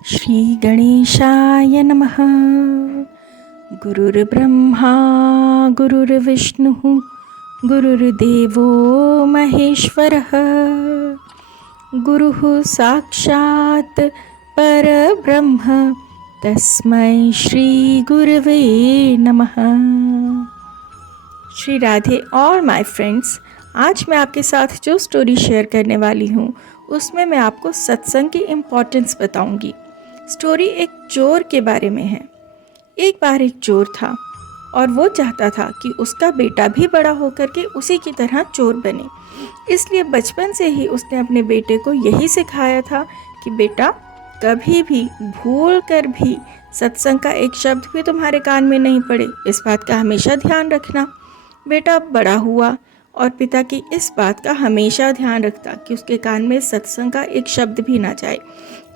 श्री गणेशाय नमः। गुरुर्ब्रह्मा गुरुर्विष्णुः गुरुर्देवो महेश्वरः। गुरुः साक्षात् परब्रह्म तस्मै श्री गुरवे नमः। श्री राधे और माय फ्रेंड्स, आज मैं आपके साथ जो स्टोरी शेयर करने वाली हूँ उसमें मैं आपको सत्संग की इम्पोर्टेंस बताऊंगी। स्टोरी एक चोर के बारे में है। एक बार एक चोर था और वो चाहता था कि उसका बेटा भी बड़ा होकर के उसी की तरह चोर बने। इसलिए बचपन से ही उसने अपने बेटे को यही सिखाया था कि बेटा, कभी भी भूल कर भी सत्संग का एक शब्द भी तुम्हारे कान में नहीं पड़े, इस बात का हमेशा ध्यान रखना। बेटा बड़ा हुआ और पिता की इस बात का हमेशा ध्यान रखता कि उसके कान में सत्संग का एक शब्द भी ना जाए।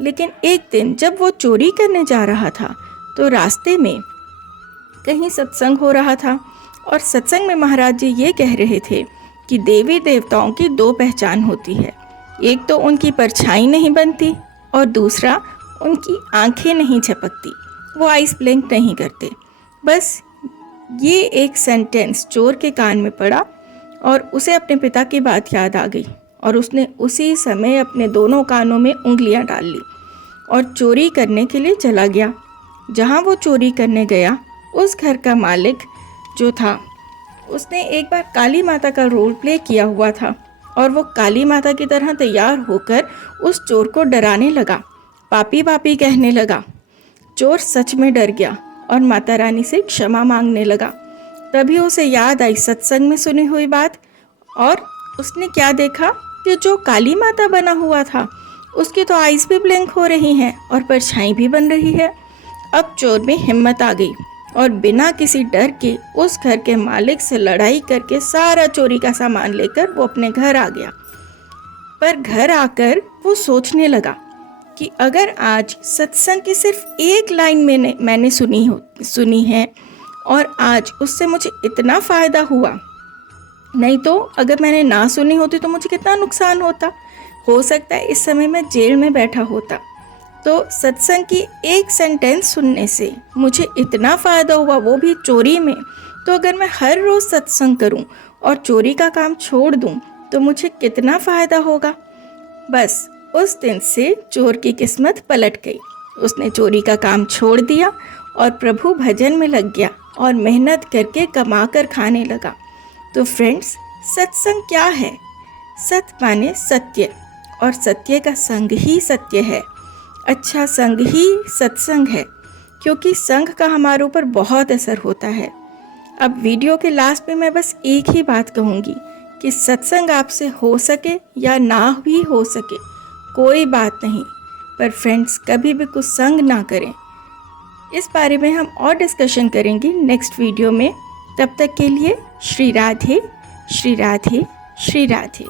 लेकिन एक दिन जब वो चोरी करने जा रहा था तो रास्ते में कहीं सत्संग हो रहा था और सत्संग में महाराज जी ये कह रहे थे कि देवी देवताओं की दो पहचान होती है। एक तो उनकी परछाई नहीं बनती और दूसरा उनकी आंखें नहीं झपकती, वो आइस ब्लिंक नहीं करते। बस ये एक सेंटेंस चोर के कान में पड़ा और उसे अपने पिता की बात याद आ गई और उसने उसी समय अपने दोनों कानों में उंगलियां डाल ली और चोरी करने के लिए चला गया। जहां वो चोरी करने गया, उस घर का मालिक जो था उसने एक बार काली माता का रोल प्ले किया हुआ था और वो काली माता की तरह तैयार होकर उस चोर को डराने लगा, पापी पापी कहने लगा। चोर सच में डर गया और माता रानी से क्षमा मांगने लगा। तभी उसे याद आई सत्संग में सुनी हुई बात और उसने क्या देखा कि जो काली माता बना हुआ था उसकी तो आइज भी ब्लिंक हो रही हैं और परछाई भी बन रही है। अब चोर में हिम्मत आ गई और बिना किसी डर के उस घर के मालिक से लड़ाई करके सारा चोरी का सामान लेकर वो अपने घर आ गया। पर घर आकर वो सोचने लगा कि अगर आज सत्संग की सिर्फ एक लाइन मैंने सुनी है और आज उससे मुझे इतना फ़ायदा हुआ, नहीं तो अगर मैंने ना सुनी होती तो मुझे कितना नुकसान होता। हो सकता है इस समय मैं जेल में बैठा होता। तो सत्संग की एक सेंटेंस सुनने से मुझे इतना फ़ायदा हुआ, वो भी चोरी में। तो अगर मैं हर रोज़ सत्संग करूं और चोरी का काम छोड़ दूं तो मुझे कितना फ़ायदा होगा। बस उस दिन से चोर की किस्मत पलट गई। उसने चोरी का काम छोड़ दिया और प्रभु भजन में लग गया और मेहनत करके कमा कर खाने लगा। तो फ्रेंड्स, सत्संग क्या है? सत माने सत्य और सत्य का संग ही सत्य है। अच्छा संग ही सत्संग है, क्योंकि संग का हमारे ऊपर बहुत असर होता है। अब वीडियो के लास्ट में मैं बस एक ही बात कहूँगी कि सत्संग आपसे हो सके या ना भी हो सके कोई बात नहीं, पर फ्रेंड्स कभी भी कुछ संग ना करें। इस बारे में हम और डिस्कशन करेंगे नेक्स्ट वीडियो में। तब तक के लिए श्री राधे श्री राधे श्री राधे।